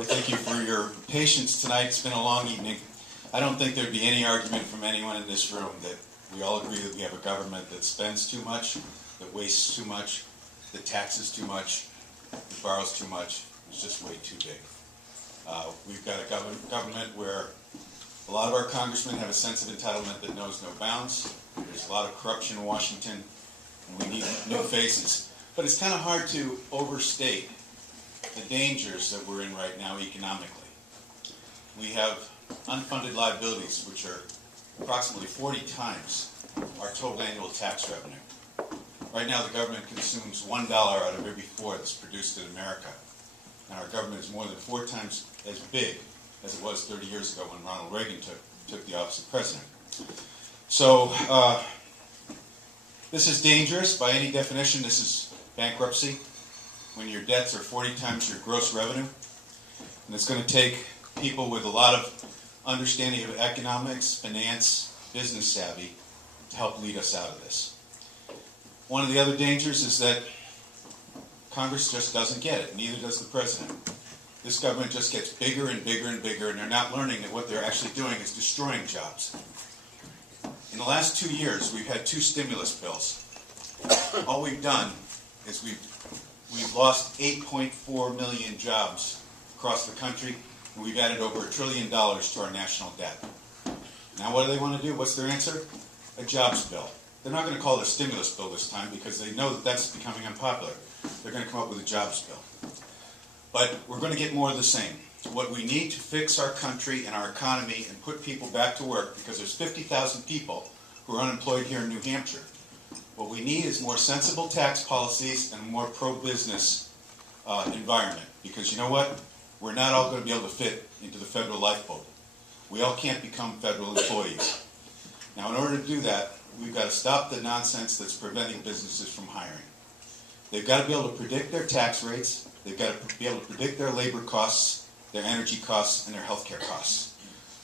Well, thank you for your patience tonight. It's been a long evening. I don't think there'd be any argument from anyone in this room that we all agree that we have a government that spends too much, that wastes too much, that taxes too much, that borrows too much. It's just way too big. We've got a government where a lot of our congressmen have a sense of entitlement that knows no bounds. There's a lot of corruption in Washington, and we need new faces. But it's kind of hard to overstate the dangers that we're in right now economically. We have unfunded liabilities, which are approximately 40 times our total annual tax revenue. Right now, the government consumes $1 out of every 4 that's produced in America. And our government is more than 4 times as big as it was 30 years ago when Ronald Reagan took the office of president. So this is dangerous by any definition. This is bankruptcy, when your debts are 40 times your gross revenue. And it's going to take people with a lot of understanding of economics, finance, business savvy to help lead us out of this. One of the other dangers is that Congress just doesn't get it, neither does the president. This government just gets bigger and bigger and bigger, and they're not learning that what they're actually doing is destroying jobs. In the last 2 years, we've had 2 stimulus bills. All we've done is we've lost 8.4 million jobs across the country, and we've added over $1 trillion to our national debt. Now what do they want to do? What's their answer? A jobs bill. They're not going to call it a stimulus bill this time because they know that that's becoming unpopular. They're going to come up with a jobs bill. But we're going to get more of the same. What we need to fix our country and our economy and put people back to work, because there's 50,000 people who are unemployed here in New Hampshire. What we need is more sensible tax policies and a more pro-business environment. Because you know what? We're not all going to be able to fit into the federal lifeboat. We all can't become federal employees. Now, in order to do that, we've got to stop the nonsense that's preventing businesses from hiring. They've got to be able to predict their tax rates. They've got to be able to predict their labor costs, their energy costs, and their healthcare costs.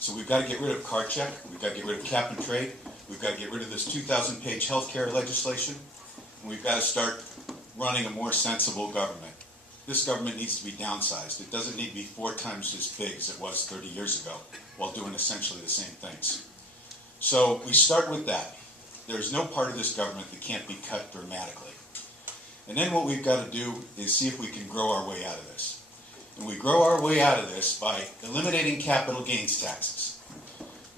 So we've got to get rid of card check. We've got to get rid of cap and trade. We've got to get rid of this 2,000-page healthcare legislation. And we've got to start running a more sensible government. This government needs to be downsized. It doesn't need to be 4 times as big as it was 30 years ago while doing essentially the same things. So we start with that. There's no part of this government that can't be cut dramatically. And then what we've got to do is see if we can grow our way out of this. And we grow our way out of this by eliminating capital gains taxes.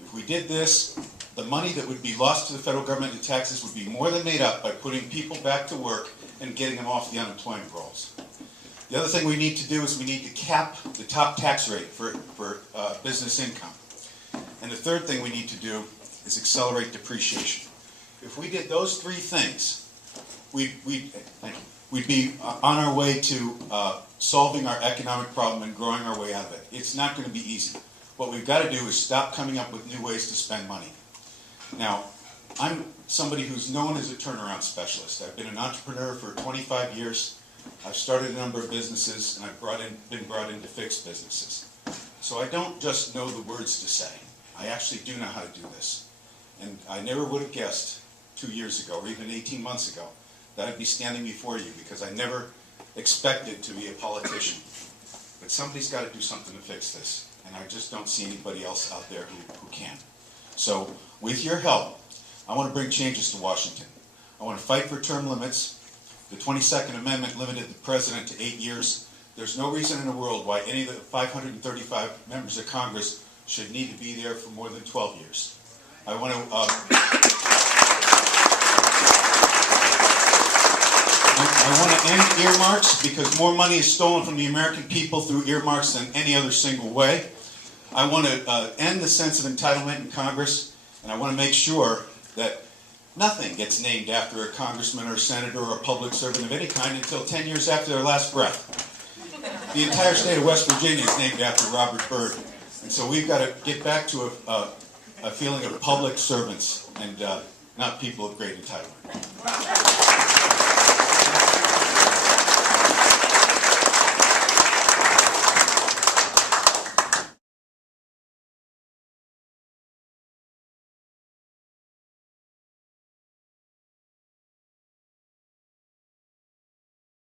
If we did this, the money that would be lost to the federal government in taxes would be more than made up by putting people back to work and getting them off the unemployment rolls. The other thing we need to do is we need to cap the top tax rate for business income. And the third thing we need to do is accelerate depreciation. If we did those 3 things, we'd be on our way to solving our economic problem and growing our way out of it. It's not going to be easy. What we've got to do is stop coming up with new ways to spend money. Now, I'm somebody who's known as a turnaround specialist. I've been an entrepreneur for 25 years. I've started a number of businesses, and I've been brought in to fix businesses. So I don't just know the words to say. I actually do know how to do this. And I never would have guessed 2 years ago, or even 18 months ago, that I'd be standing before you, because I never expected to be a politician. But somebody's got to do something to fix this, and I just don't see anybody else out there who can. So, with your help, I want to bring changes to Washington. I want to fight for term limits. The 22nd Amendment limited the president to 8 years. There's no reason in the world why any of the 535 members of Congress should need to be there for more than 12 years. I want to end earmarks, because more money is stolen from the American people through earmarks than any other single way. I want to end the sense of entitlement in Congress, and I want to make sure that nothing gets named after a congressman or a senator or a public servant of any kind until 10 years after their last breath. The entire state of West Virginia is named after Robert Byrd, and so we've got to get back to a feeling of public servants and not people of great entitlement.